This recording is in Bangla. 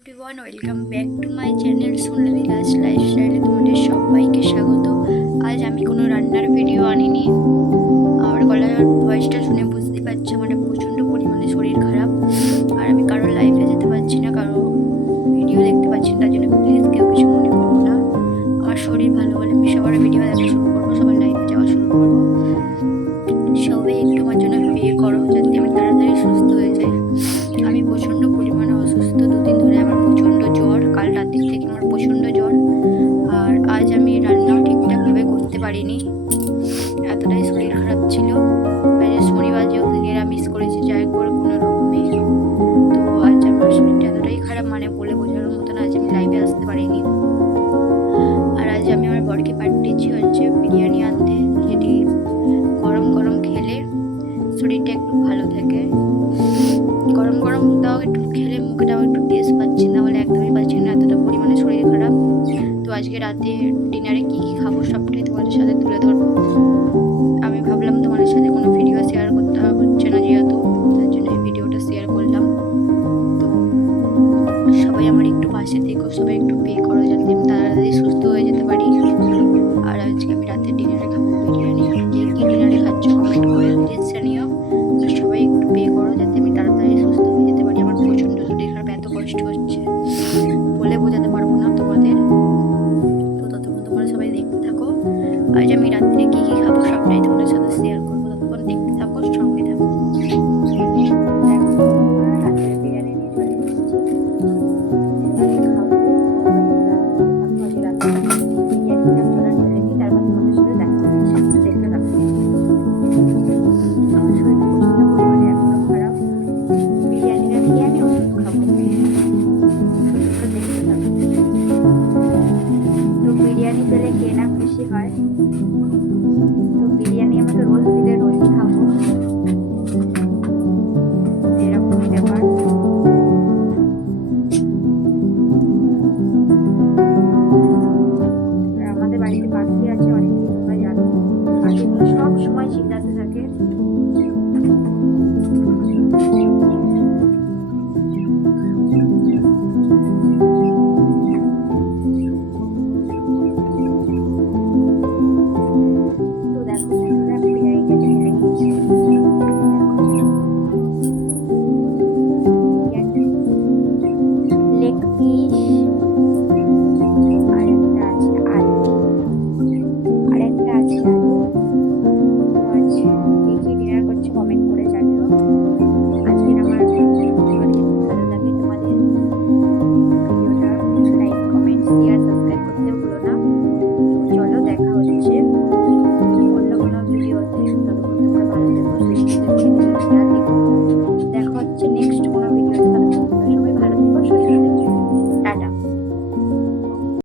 Everyone welcome back to my channel Sonali Das লাইফস্টাইলে তোমাদের সবাইকে স্বাগত। আজ আমি কোনো রান্নার ভিডিও আনিনি। আমার গলার ভয়েসটা শুনে বুঝতে পারছি মানে প্রচণ্ড পরিমাণে শরীর খারাপ। আর আমি কারোর লাইফে যেতে পারছি না, কারও ভিডিও দেখতে পাচ্ছি না, তার জন্য প্লিজ কেউ কিছু মনে করব না। আমার শরীর ভালো হলে আমি সবার ভিডিও দেখা শুরু করব, সবার লাইফে যাওয়া শুরু করব। সবাই একটু আমার জন্য বিয়ে করো, যাতে খারাপ ছিল। শনিবার যেহেতু নিরামিষ করেছি, যাই করে কোনো রকমে তো আজ আমার শরীরটা এতটাই খারাপ মানে বলে বোঝানোর মতন আজ আমি লাইভে আসতে পারিনি। আর আজ আমি আমার বরকে পাঠিয়েছি হচ্ছে বিরিয়ানি আনতে, যেটি গরম গরম খেলে শরীরটা একটু ভালো থাকে। গরম গরম তাও একটু খেলে মুখটাও একটু টেস্ট পাচ্ছি না বলে একদমই পাচ্ছি না, এতটা পরিমাণে শরীর খারাপ। তো আজকে রাতে ডিনারে কী কী খাব সবটাই তোমাদের সাথে তুলে ধরবো। আমার একটু পাশে থেকো সবাই একটু পে করো যাতে আমি তাড়াতাড়ি সুস্থ হয়ে যেতে পারি। আর আজকে আমি রাতে ডিনারে খাব বিরিয়ানি। কে কী ডিনারে খাচ্ছ কমেন্ট করে প্লিজ আর সবাই একটু পে করো যাতে আমি তাড়াতাড়ি সুস্থ হয়ে যেতে পারি। আমার প্রচণ্ড শরীর খারাপ, এত কষ্ট হচ্ছে। বলে বোঝাতে পারব না তোমাদের। তো ততক্ষণ তোমরা সবাই দেখতে থাকো। আজ আমি রাত্রে কী কী খাব সবটাই তোমাদের সাথে শেয়ার বিরিয়ানি পেলে কে না খুশি হয়, তো বিরিয়ানি আমাকে রোজ দিলে রোজই খাব। এরকমই ব্যাপার। আমাদের বাড়িতে পাখি আছে অনেকেই তোমরা জানো। পাখিগুলো সব সময় চিল্লাতে থাকে।